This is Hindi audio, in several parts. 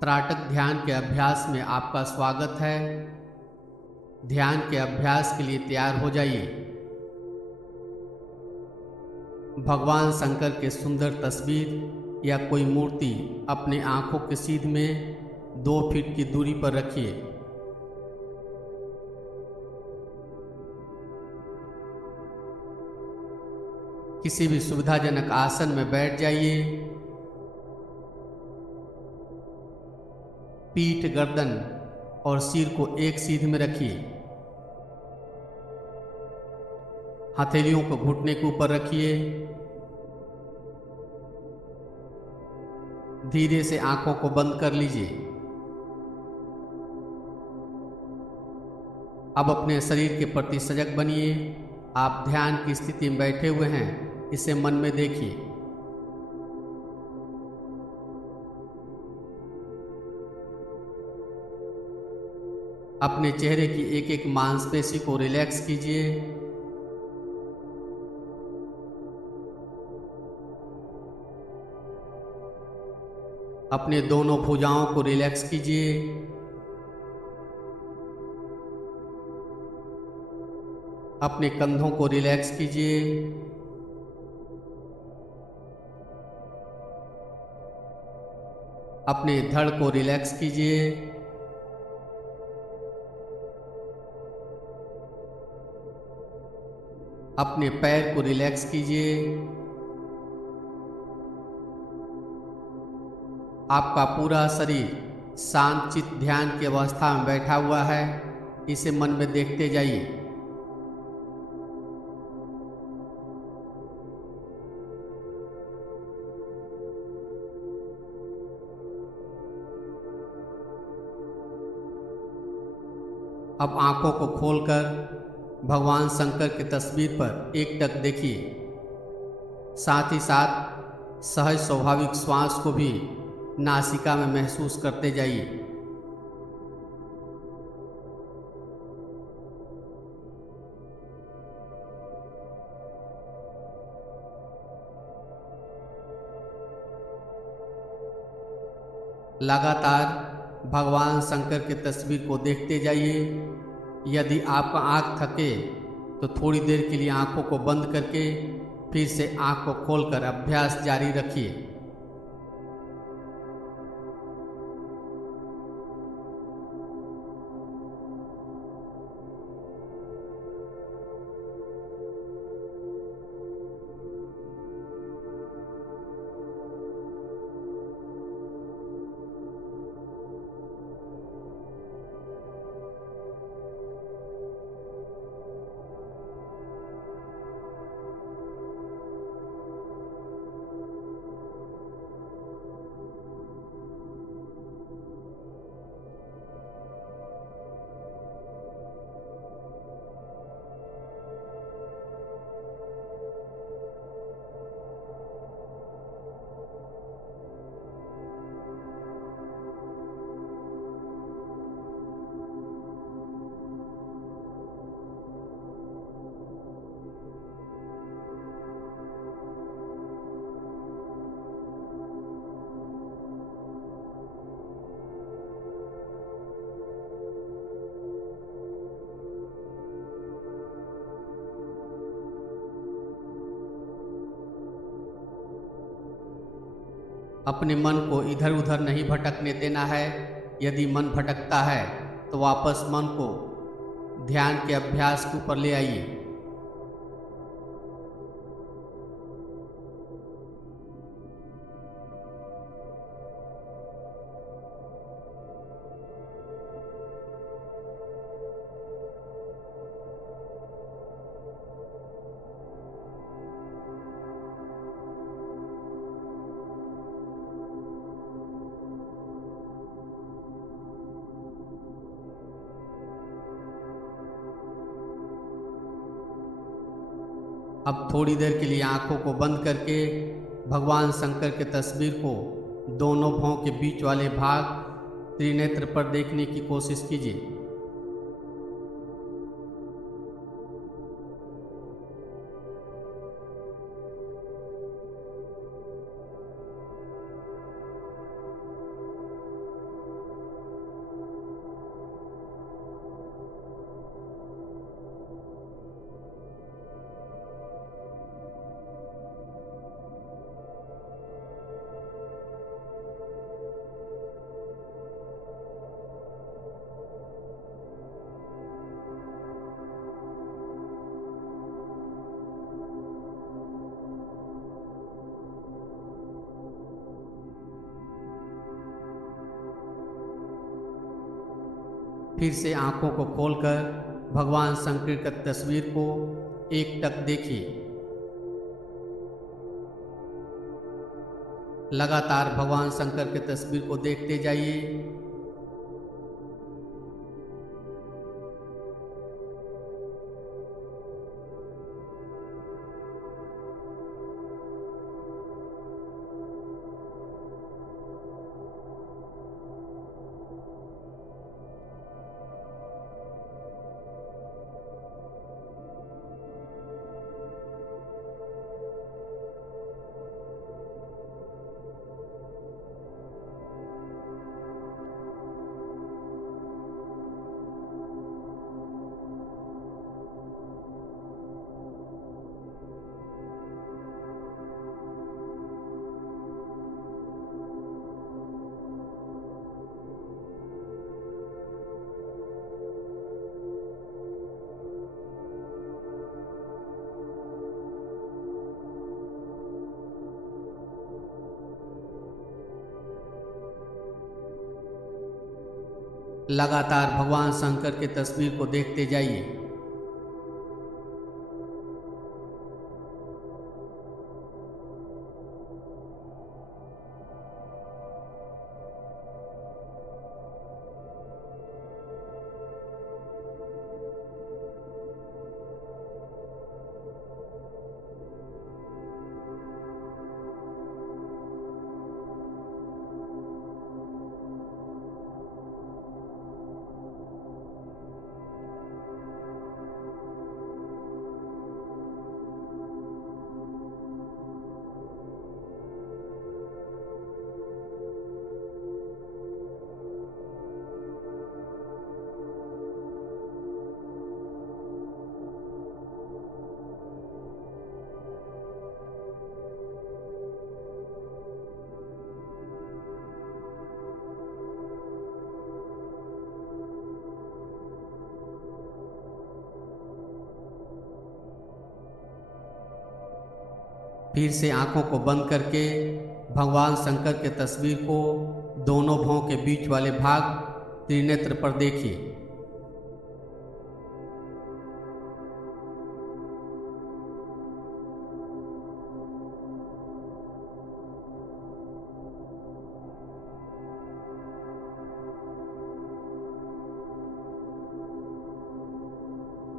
त्राटक ध्यान के अभ्यास में आपका स्वागत है। ध्यान के अभ्यास के लिए तैयार हो जाइए। भगवान शंकर के सुंदर तस्वीर या कोई मूर्ति अपने आंखों के सीध में 2 फीट की दूरी पर रखिए। किसी भी सुविधाजनक आसन में बैठ जाइए। पीठ, गर्दन और सिर को एक सीध में रखिए। हथेलियों को घुटने के ऊपर रखिए। धीरे से आंखों को बंद कर लीजिए। अब अपने शरीर के प्रति सजग बनिए। आप ध्यान की स्थिति में बैठे हुए हैं, इसे मन में देखिए। अपने चेहरे की एक एक मांसपेशी को रिलैक्स कीजिए। अपने दोनों भुजाओं को रिलैक्स कीजिए। अपने कंधों को रिलैक्स कीजिए। अपने धड़ को रिलैक्स कीजिए। अपने पैर को रिलैक्स कीजिए। आपका पूरा शरीर शांत चित्त ध्यान की अवस्था में बैठा हुआ है, इसे मन में देखते जाइए। अब आंखों को खोलकर भगवान शंकर की तस्वीर पर एकटक देखिए। साथ ही साथ सहज स्वाभाविक श्वास को भी नासिका में महसूस करते जाइए। लगातार भगवान शंकर की तस्वीर को देखते जाइए। यदि आपका आँख थके तो थोड़ी देर के लिए आंखों को बंद करके फिर से आंख को खोलकर अभ्यास जारी रखिए। अपने मन को इधर उधर नहीं भटकने देना है। यदि मन भटकता है तो वापस मन को ध्यान के अभ्यास के ऊपर ले आइए। अब थोड़ी देर के लिए आंखों को बंद करके भगवान शंकर के तस्वीर को दोनों भौं के बीच वाले भाग त्रिनेत्र पर देखने की कोशिश कीजिए। फिर से आंखों को खोलकर भगवान शंकर की तस्वीर को एकटक देखिए। लगातार भगवान शंकर की तस्वीर को देखते जाइए। लगातार भगवान शंकर की तस्वीर को देखते जाइए। फिर से आंखों को बंद करके भगवान शंकर के तस्वीर को दोनों भौं के बीच वाले भाग त्रिनेत्र पर देखिए।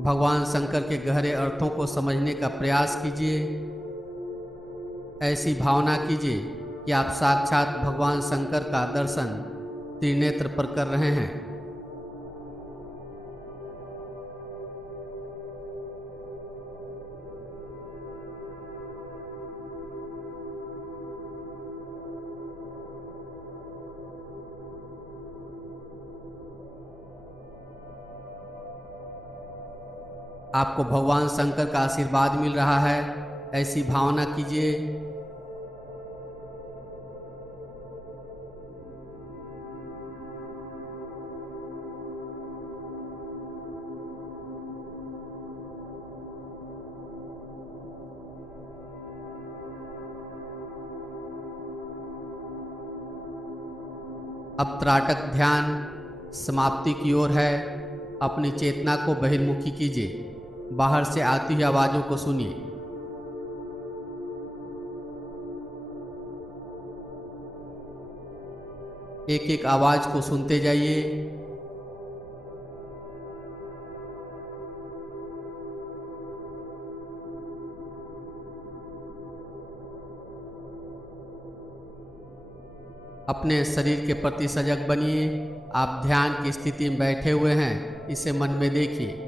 भगवान शंकर के गहरे अर्थों को समझने का प्रयास कीजिए। ऐसी भावना कीजिए कि आप साक्षात भगवान शंकर का दर्शन त्रिनेत्र पर कर रहे हैं। आपको भगवान शंकर का आशीर्वाद मिल रहा है, ऐसी भावना कीजिए। अब त्राटक ध्यान समाप्ति की ओर है। अपनी चेतना को बहिर्मुखी कीजिए। बाहर से आती हुई आवाज़ों को सुनिए। एक एक आवाज़ को सुनते जाइए। अपने शरीर के प्रति सजग बनिए। आप ध्यान की स्थिति में बैठे हुए हैं, इसे मन में देखिए।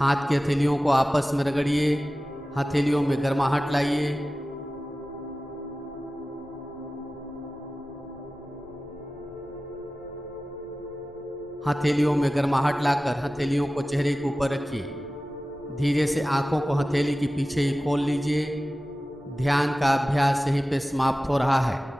हाथ की हथेलियों को आपस में रगड़िए। हथेलियों में गर्माहट लाइए। हथेलियों में गर्माहट लाकर हथेलियों को चेहरे के ऊपर रखिए। धीरे से आंखों को हथेली के पीछे ही खोल लीजिए। ध्यान का अभ्यास यहीं पे समाप्त हो रहा है।